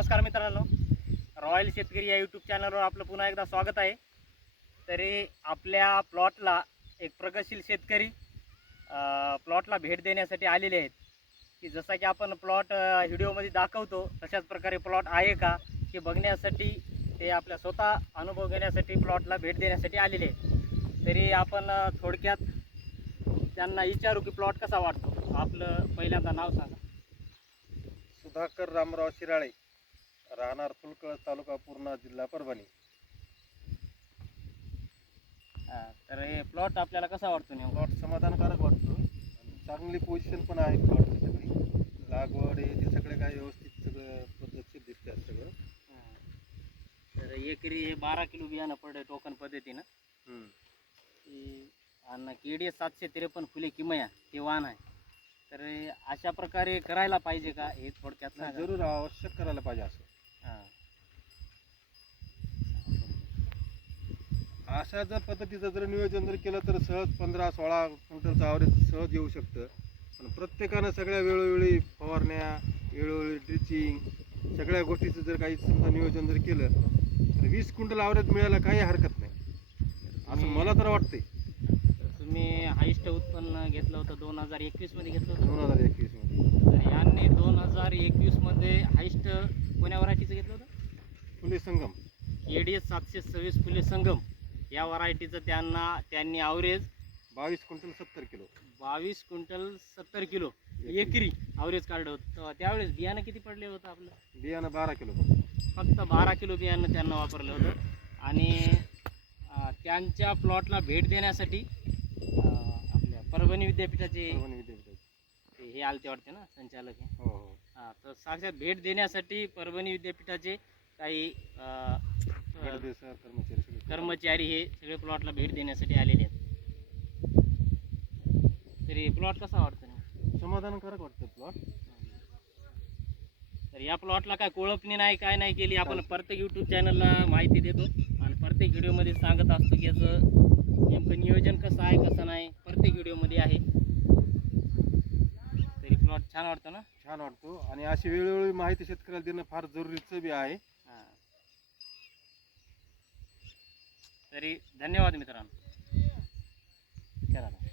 नमस्कार मित्रांनो. रॉयल शेतकरी या यूट्यूब चॅनलवर आपलं पुन्हा एकदा स्वागत आहे. तरी आपल्या प्लॉटला एक प्रगतशील शेतकरी प्लॉटला भेट देण्यासाठी आलेले आहेत. की जसा की आपण प्लॉट व्हिडिओमध्ये दाखवतो तशाच प्रकारे प्लॉट आहे का हे बघण्यासाठी ते आपल्या स्वतः अनुभव घेण्यासाठी प्लॉटला भेट देण्यासाठी आलेले आहेत. तरी आपण थोडक्यात त्यांना विचारू की प्लॉट कसा वाटतो? आपलं पहिल्यांदा नाव सांगा. सुधाकर रामराव शिराळे. राहणार फुलकळ तालुका पूर्णा जिल्हा परभणी. हा, तर हे प्लॉट आपल्याला कसा वाटतो नेमका? प्लॉट समाधानकारक वाटतो. आणि चांगली पोझिशन पण आहे प्लॉटची सगळी लागवड हे ते सगळे काय व्यवस्थित सगळं पद्धतशीर दिसतात सगळं. तर एकरी हे बारा किलो बियाणं पडलं टोकन पद्धतीनं. हम्म. की आणि केडी सातशे त्रेपन्न फुले किमया हे वाहन आहे. तर अशा प्रकारे करायला पाहिजे का? हे थोडक्यात नाही, सांगा. जरूर आवश्यक करायला पाहिजे असं. अशा जर पद्धतीचं जर नियोजन जर केलं तर सहज पंधरा सोळा क्विंटलचं आवरेज सहज येऊ शकतं. पण प्रत्येकानं सगळ्या वेळोवेळी फवारण्या वेळोवेळी ड्रिचिंग सगळ्या गोष्टीचं जर काही समजा नियोजन जर केलं तर वीस क्विंटल आवरेज मिळायला काही हरकत नाही. असं मला तर वाटतंय. तर तुम्ही हायस्ट उत्पन्न घेतलं होतं दोन हजार एकवीसमध्ये घेतलं होतं. दोन हजार एकवीसमध्ये तर यांनी दोन हजार एकवीसमध्ये हायस्ट कोण्या व्हरायटीचं घेतलं होतं? फुले संगम. एडीएस सातशे सव्वीस फुले संगम. या व्हरायटीचं त्यांना त्यांनी ॲव्हरेज बावीस क्विंटल सत्तर किलो. बावीस क्विंटल सत्तर किलो एकरी ॲव्हरेज काढलं होतं. त्यावेळेस बियाणं किती पडले होतं आपलं? बियाणं बारा किलो फक्त बारा किलो बियाणं त्यांना वापरलं होतं. आणि त्यांच्या प्लॉटला भेट देण्यासाठी आपल्या परभणी विद्यापीठाचे परभणी विद्यापीठाची. ते हे आलते वाटते ना संचालक हे हो. हो तर साक्षात भेट देण्यासाठी परभणी विद्यापीठाचे काही अं, अं, गडदे सर कर्मचारी सगळे. कर्मचारी हे सगळे प्लॉटला भेट देण्यासाठी आलेले आहेत. तरी प्लॉट कसा वाटतो ना समाधानकारक वाटतं प्लॉट. तर या प्लॉटला काय कोळपणी नाही काय नाही केली आपण प्रत्येक यूट्यूब चॅनलला माहिती देतो. आणि प्रत्येक व्हिडिओमध्ये सांगत असतो की याचं नेमकं नियोजन कसं आहे कसं नाही प्रत्येक व्हिडिओमध्ये आहे तरी प्लॉट छान वाटतो ना? छान वाटतो. आणि अशी वेळोवेळी माहिती शेतकऱ्याला देणं फार जरुरीचं बी आहे. हां. तरी धन्यवाद मित्रांनो. चला